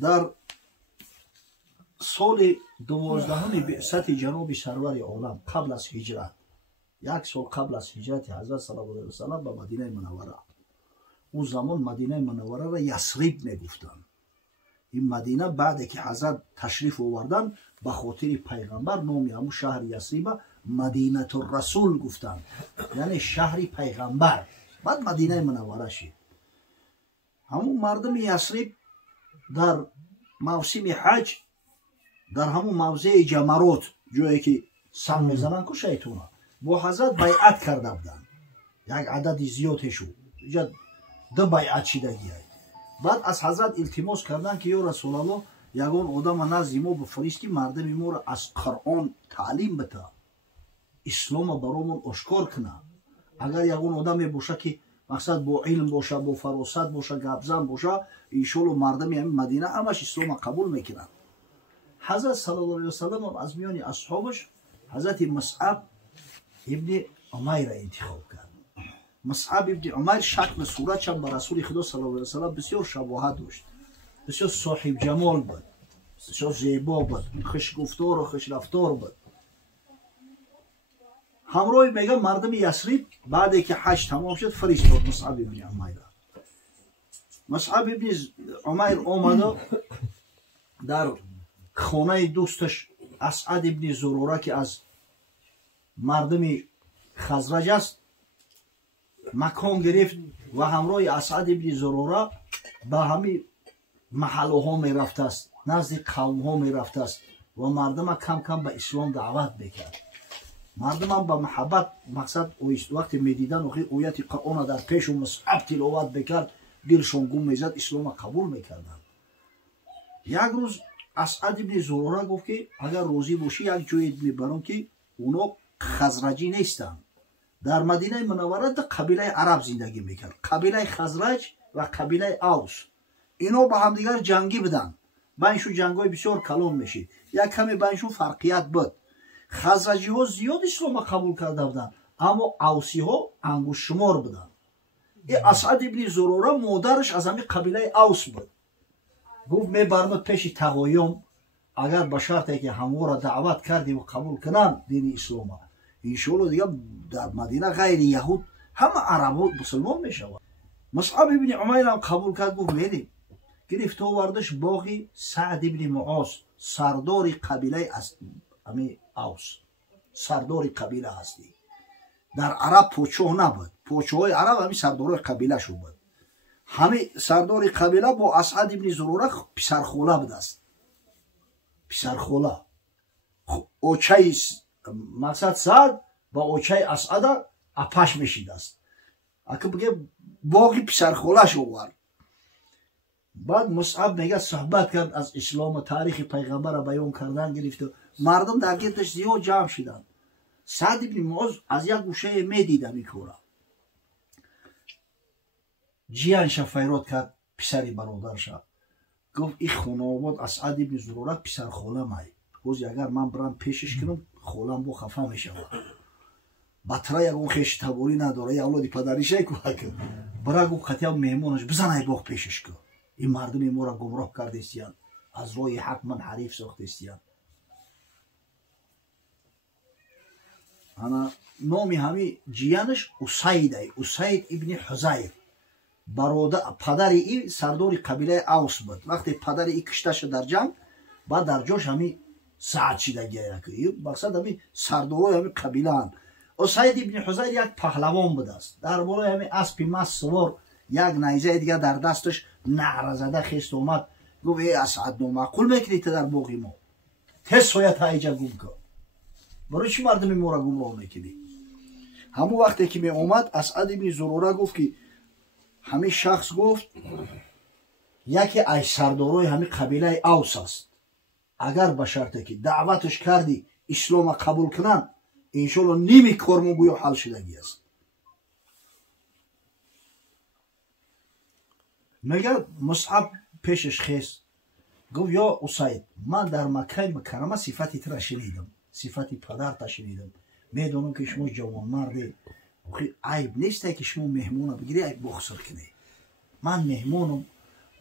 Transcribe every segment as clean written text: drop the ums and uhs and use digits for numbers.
در سال 12 بعثت جناب سرور عالم قبل از هجرت، یک سال قبل از هجرت حضرت صلی الله علیه و سلم به مدینه منوره، اون زمان مدینه منوره را یثرب میگفتن. این مدینه بعد که حضرت تشریف آوردن به خاطر پیغمبر نام همون شهر یثرب مدینه الرسول گفتن، یعنی شهر پیغمبر. بعد مدینه منوره شد. همون مردم یثرب در موسم حج در همون موضع جمرات، جایی که سم میزنن که شیطونا، با حضرت بیعت کرده بودن. یک عدد زیاد شد، اینجا 2 بیعت شدگی. بعد از حضرت التماس کردن که یا رسول الله یگان آدم نزد ما بفرستی مردم ما را از قرآن تعلیم بده، اسلام برامون آشکار کنه. اگر یگان آدم باشه که مقصد با علم باشه، با فراست باشه، گپزن باشه، انشالله مردم همین مدینه همش اسلام قبول میکنن. حضرت صلی الله علیه و سلم از میان اصحابش حضرت مصعب ابن عمیر را انتخاب کرد. مصعب ابن عمیر شکل صورتش هم به رسول خدا صلی الله علیه و سلم بسیار شباهت داشت، بسیار صاحب جمال بود، بسیار زیبا بود، خوش گفتار و خوش رفتار بود. همراه میگم مردم یثرب بعد که حج تمام شد فرستاد مصعب ابن عمیر. مصعب ابن عمیر آمد در خانه دوستش اسعد ابن زروره که از مردم خزرج است مکان گرفت و همراه اسعد ابن زروره به همین محله ها می رفته است، نزد قوم ها می رفته است و مردم کم کم به اسلام دعوت میکرد. مردم هم به محبت مقصد وقتی میدیدن آیت قرآن در پیش مصعب تلاوت بکرد دلشون گم میزد، اسلام قبول میکردن. یک روز اسعد ابن زروره گفت که اگر روزی باشی یک جایی میبرم که اونا خزرجی نیستن. در مدینه منوره در قبیله عرب زندگی میکرد، قبیله خزرج و قبیله اوس. اینا با همدیگر جنگی بدن، بینشون جنگای بسیار کلان میشید، یک کمی بینشون فرقیت بود. خزرجی ها زیاد اسلام قبول کرده بودن اما اوسی ها انگوش شمار بودن. این اسعد ابن زروره مادرش از همین قبیله اوس بود. گفت میبرمت پیش تقایم، اگر به شرطی که همه را دعوت کردی و قبول کنن دین اسلام، انشالله دیگه در مدینه غیر یهود همه عرب ها مسلمان میشود. مصعب ابن عمیر هم قبول کرد. گفت میدیم گرفت آوردش باغی سعد ابن معاذ، سردار قبیله امی اوس، سردار قبیله هستی. در عرب پوچه نبود، پوچه های عرب همین سردار قبیله شو بود. همه سردار قبیله با اسعد ابن زروره پسرخوله بود است، پسرخوله. اوچه مقصد سعد با اوچه اسعد اپش میشید است. اگه بگه باقی پسرخوله شو ورد. بعد مصعب میگه صحبت کرد از اسلام و تاریخ پیغمبر را بیان کردن گرفت و مردم در گردش زیاد جمع شدن. سعد ابن معاذ از یک گوشه میدیده میکوره، جیانش فیراد کرد پسری برادرش. گفت این خانواده اسعد ابن زروره پسر خاله مای، روز اگر من برم پیشش کنم خالم با خفه میشود. بطره یک اون خیش تبوری نداره، یا اولادی پدریشه که برای گفت خطیب مهمونش بزنه باق پیشش که این مردم ما را گمراه کرده استیان، از روی حق منحریف ساخته استیان. انا نامی همی جیانش اسید، اسید ابن حزیر، برادر پدر این سردار قبیله اوس بود. وقتی پدر این کشته شد در جنگ، بعد در جاش همی سعد شدگی که مقصد همی سردارای همی قبیله هم. اسید ابن حزیر یک پهلوان بود است، در بالای همی اسب مست سوار، یک نیزه دیگه در دستش نعره زده خیست اومد. گفت ای اسعد نامعقول میکنی تو در باغ ما، تست سویت هایجا گم کن، برای چی مردم ما را گمراه میکنی؟ همون وقتی که می اومد اسعد ابن زروره گفت که همین شخص گفت یکی از سردارای همین قبیله اوس است، اگر به شرطی که دعوتش کردی اسلام قبول کنن انشالله نیمی کارمون گویا حل شدگی است. مگر مصعب پیشش خیست گفت یا اسید، من در مکه مکرمه صفتی تر شنیدم، صفتی پدر تا شنیدم، میدونم که شما جوان مرده، عیب نیست که شما مهمون بگیری عیب بخسر کنی. من مهمونم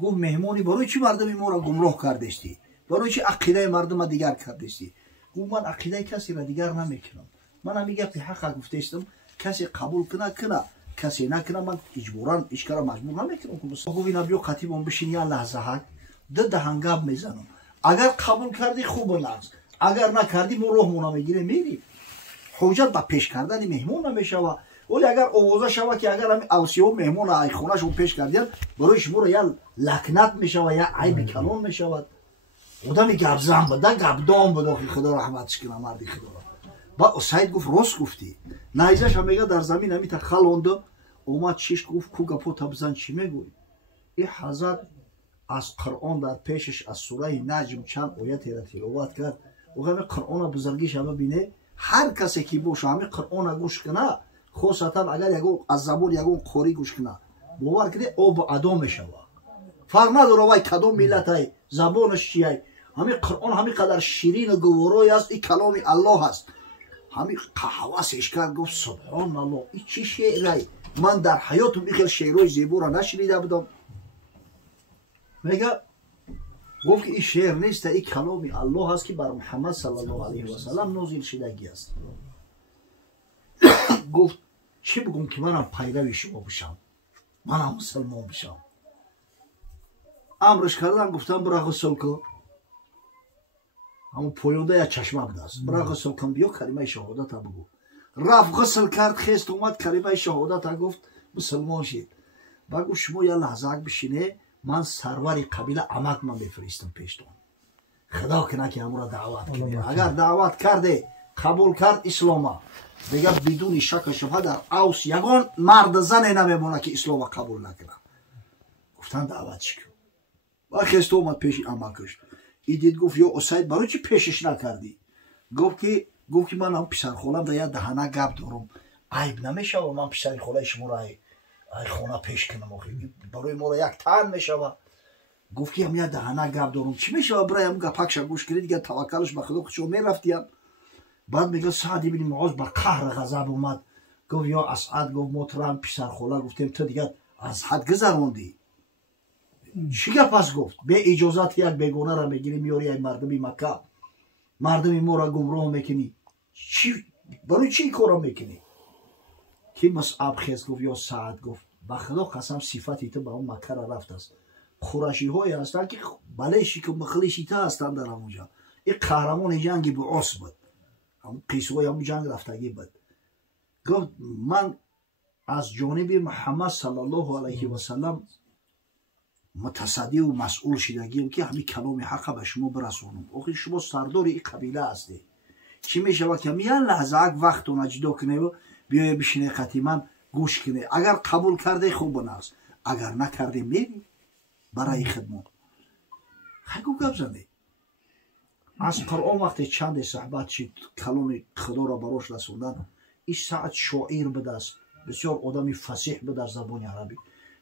گفت مهمونی برای چی مردم ما را گمراه کردستی؟ برای چی عقیده مردم دیگر کردستی؟ گفت من عقیده کسی را دیگر نمیکنم. من هم میگم به حق گفتستم کسی قبول کنه کسی نکنه من اجبارا اشکارا مجبور نمیکنم. گفت اینا بیو خطیبم بشین یا لحظه حق دهنگاب میزنم. اگر قبول کردی خوب لحظ، اگر نکردی ما روحمون میگیره میری. حجت با پیش کردن مهمون نمیشه. ولی اگر اوضاع شود که اگر همین اوسیو مهمون ای خونه‌شون پیش کردن برای شما رو یا لکنت میشه و یا عیب کلام میشود. آدمی گبزن بده گبدام بده که خدا رحمتش کنه مردی خدا. با سعید گفت راست گفتی. نایزش هم میگه در زمین همیتا خلوند اومد چیش گفت کو گپو تبزن چی میگوی؟ این حضرت از قرآن در پیشش از سوره نجم چند آیت را تلاوت کرد. و همین قرآن بزرگیش هم ببینه هر کسی که باشه همین قرآن گوش کنه خاصتا اگر یگو از زبان یگو قوری گوش کنه باور کنه او با ادام میشه. فرق نداره وای کدام ملت ای زبانش چیه. همین قرآن همین قدر شیرین و گوارای است. این کلام الله است. همین حواسش کرد گفت سبحان الله این چی شعری من در حیاتم این شعرهای زیبا را نشنیده بودم. میگه گفت که این شعر نیست این کلام الله است که بر محمد صلی الله علیه و سلم نازل شدگی است. گفت چی بگم که منم پیروی شما بشم، منم مسلمان بشم. امرش کردن گفتم برای غسل کن. همون پویوده یا چشمه بوده است. برای غسل کن بیا کلمه شهادت بگو. رفت غسل کرد خیست اومد کلمه شهادت گفت مسلمان شد. بگو شما یا لحظه بشینه من سروری قبیله عمک من بفرستم پیشتون. خدا کنه که همون را دعوت کنه. اگر دعوت کرده قبول کرد اسلام دیگه بدون شک و شبهه در اوس یگان مرد زن نمیمونه که اسلام قبول نکنه. گفتن دعوتش کن. و خیست اومد پیش عمکش. ای دید گفت یا اسید برای چی پیشش نکردی؟ گفت که من هم پسر خالم در دهنه گپ دارم عیب نمیشه و من پسر خاله شما را ای خونه پیش کنم برای ما را یک تن میشه. گفت که هم دهنه گپ دارم چی میشه برای هم گپکش گوش کنید دیگه توکلش به خدا شما میرفتیم. بعد میگه سعد ابن معاذ با قهر غضب اومد گفت یا اسعد گفت محترم پسر خاله گفتیم تو دیگه از حد گذروندی. چی پس گفت به اجازت یک بیگانه را میگیری میاری ای مردمی مکه مردمی ما را گمراه میکنی برای چی کارا میکنی؟ که مصعب خیز گفت یا سعد گفت به خدا قسم صفتی تو به اون مکه را رفت است. قریشی های هستن که بلشی که مخلصی تا هستن در همونجا. این قهرمان جنگی به عاص بود. همون قیسوی همون جنگ رفتگی بود. گفت من از جانب محمد صلی الله علیه و سلم متصدی و مسئول شدگیم که همین کلام حق به شما برسونم. آخه شما سردار این قبیله هستی. چی میشه که میان لحظه وقت رو نجدا کنه و بیای بشینه خطی من گوش کنه. اگر قبول کرده خوب ناست اگر نکرده میری برای خدمت. خیلی گپ زنه. از قرآن وقتی چند صحبت شد کلام خدا را براش رسوندن این ساعت شاعر بده است بسیار آدمی فصیح به در زبان عربی.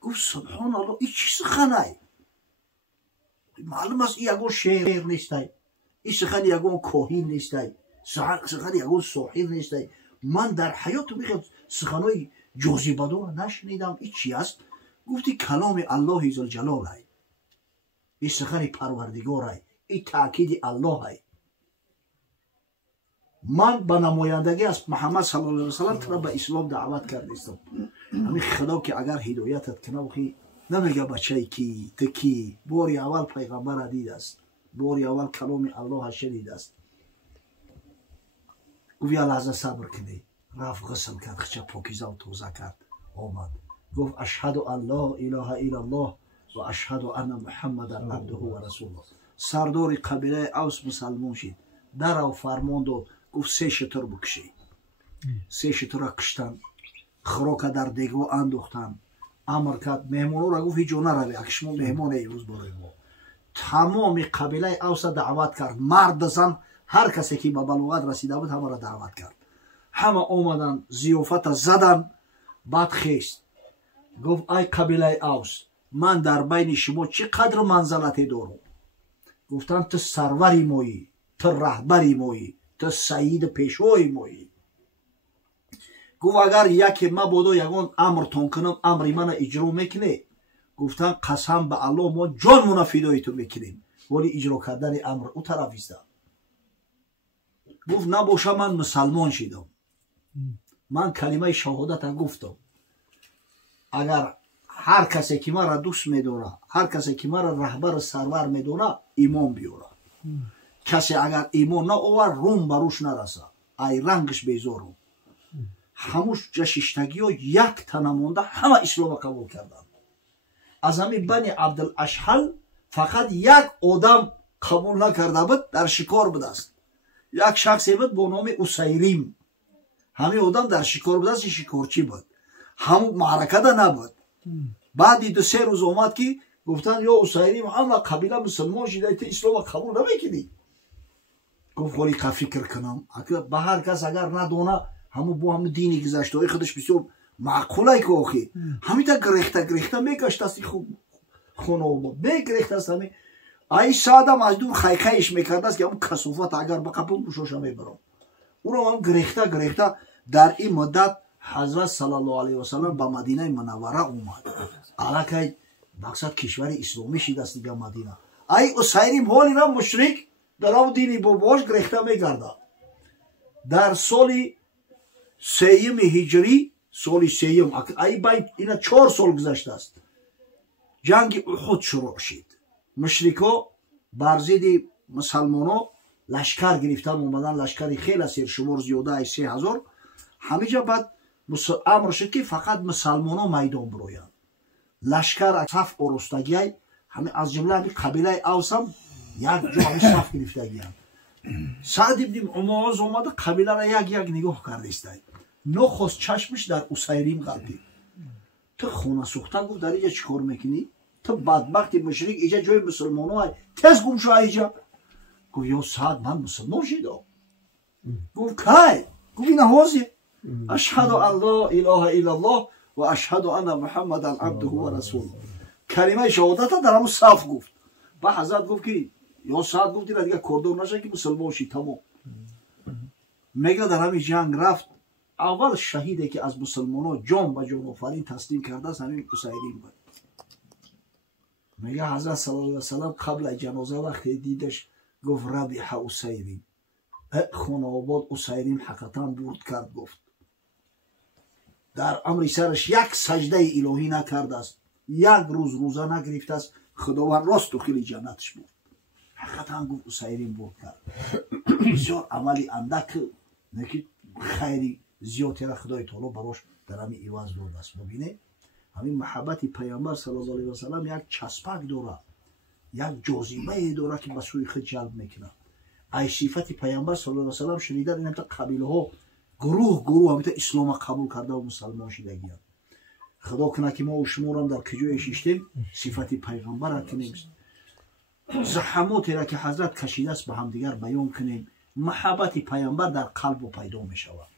گفت سبحان الله این چی سخنه؟ معلوم است این یگون شعر نیسته، این سخن یگون کاهین نیسته، سخن یگون ساحر نیسته. من در حیات میخوام سخنهای جاذبه‌دار نشنیدم. این چی است؟ گفتی کلام الله ذوالجلال ای، این سخن پروردگار ای، این تاکید الله ای. من به نمایندگی از محمد صلی الله علیه و سلم تو را به اسلام دعوت کردم. همین خدا که اگر هدایتت کنه بخی نمیگه بچه کی تکی باری اول پیغمبر دید است، باری اول کلام الله شنید است. گفت یا لحظه صبر کنی. رفت غسل کرد خچه پاکیزه و توزه کرد آمد گفت اشهد ان لا اله الا الله و اشهد ان محمدا عبده و رسوله. سردار قبیله اوس مسلمان شد. در او فرمان داد گفت 3 شتر بکشی. 3 شتر را کشتن، خوراک در دیگو انداختن. امر کرد مهمونو را گفت هیچ نروی اگه شما مهمان امروز برای ما. تمام قبیله اوس دعوت کرد، مرد زن هر کسی که به بلوغت رسیده بود همه را دعوت کرد. همه آمدن ضیافت زدن. بعد خیست گفت ای قبیله اوس من در بین شما چقدر منزلتی دارم؟ گفتن تو سروری مایی، تو رهبری مایی، تو سید پیشوای مایی. گفت اگر یکی مبادا یگان امرتون کنم امری من اجرا میکنه. گفتن قسم به الله ما جانمون فدای تو میکنیم، ولی اجرا کردن امر او طرف است. گفت نباشه من مسلمان شدم، من کلمه شهادت گفتم، اگر هر کسی که مرا دوست میدونه، هر کسی که مرا رهبر سرور میدونه ایمان بیاره. کسی اگر ایمان نه اوور روم بروش نرسه، ای رنگش بیزارو. هموش جششتگی ها یک تنه مونده همه اسلام قبول کردن. از همین بنی عبدالاشهل فقط یک آدم قبول نکرده بود، در شکار بود است. یک شخصی بود با نام اسیریم. همین آدم در شکار بود است، شکارچی بود، همون معرکه ده نبود. بعدی 2-3 روز آمد که گفتن یا اسیریم همه قبیله مسلمان شده، تو اسلام قبول نمیکنی. گفت ولی فکر کنم به هر کس اگر ندونه همون با همون دینی گذشته های خودش بسیار معقوله که آخی همین تا گریخته میکشت است، خوب خونه آباد میگریخت است. همین ای سادم از دور خیخیش میکرده است که همون کسوفت اگر به قبول بشوشه میبرم. او رو هم گریخته در این مدت حضرت صلی الله علیه و سلم به مدینه منوره اومد. علاقه مقصد کشور اسلامی شده است دیگه مدینه. ای اسیریم حالی را مشرک در آن دینی باباش گریخته میگرده. در سال 3 هجری، سال 3 ای باید اینا 4 سال گذشته است، جنگ احد شروع شد. مشرکا بر ضد مسلمانا لشکر گرفتن اومدن، لشکری خیلی سرشمار زیاده 3000. همینجا بعد امر شد که فقط مسلمانا میدان برویند. لشکر از صف ارستگی همین از جمله قبیله اوس هم یک جا همین صف گرفتگی‌اند. سعد ابن معاذ اومد قبیله را یک نگاه کرده است. نخست چشمش در اسیریم قلبید. تو خونه سوخته گفت در اینجا چیکار میکنی؟ تو بدبخت مشرک، اینجا جای مسلمان های تز گم شو اینجا. گفت یا سعد من مسلمان شدم. گفت کی؟ گفت این حاضر اشهد ان لا اله الا الله و اشهد ان محمدا عبده و رسوله. کلمه شهادت در همون صف گفت. با حضرت گفت که یا سعد گفت دیگه کردور نشه که مسلمان شی. تمام. میگه در همین جنگ رفت. اول شهیدی که از مسلمانان جان به جان آفرین تسلیم کرده است همین اسیریم بود. میگه حضرت صلی الله علیه و سلم قبل جنازه وقتی دیدش گفت ربح اسیریم، خانه آباد اسیریم حقیقتا برد کرد. گفت در امر سرش یک سجده الهی نکرده است، یک روز روزه نگرفته است، خداوند راست و خیلی جنتش بود. حقیقتا گفت اسیریم برد کرد. بسیار عملی اندک نکی خیری زیادی را خدای تعالی براش در همین ایواز داده است. ببینه همین محبت پیامبر صلی الله علیه و سلم یک چسبک داره، یک جاذبه داره که به سوی خود جلب میکنه. ای صفت پیامبر صلی الله علیه و سلم شنیدن این تا قبیله ها گروه همین اسلام قبول کرده و مسلمان شدگیان. خدا کنه که ما و شما هم در کجای شیشتیم صفت پیغمبر را کنیم، زحماتی را که حضرت کشیده است به هم دیگر بیان کنیم. محبت پیامبر در قلب و پیدا می شود.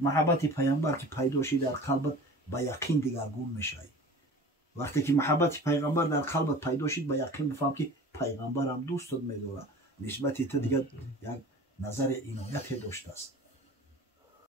محبت پیامبر که پیدا شد در قلبت به یقین دیگرگون میشه. وقتی که محبت پیغمبر در قلبت پیدا شد به یقین بفهم که پیغمبر هم دوستت میداره، نسبت تو دیگه یک نظر عنایت داشته است.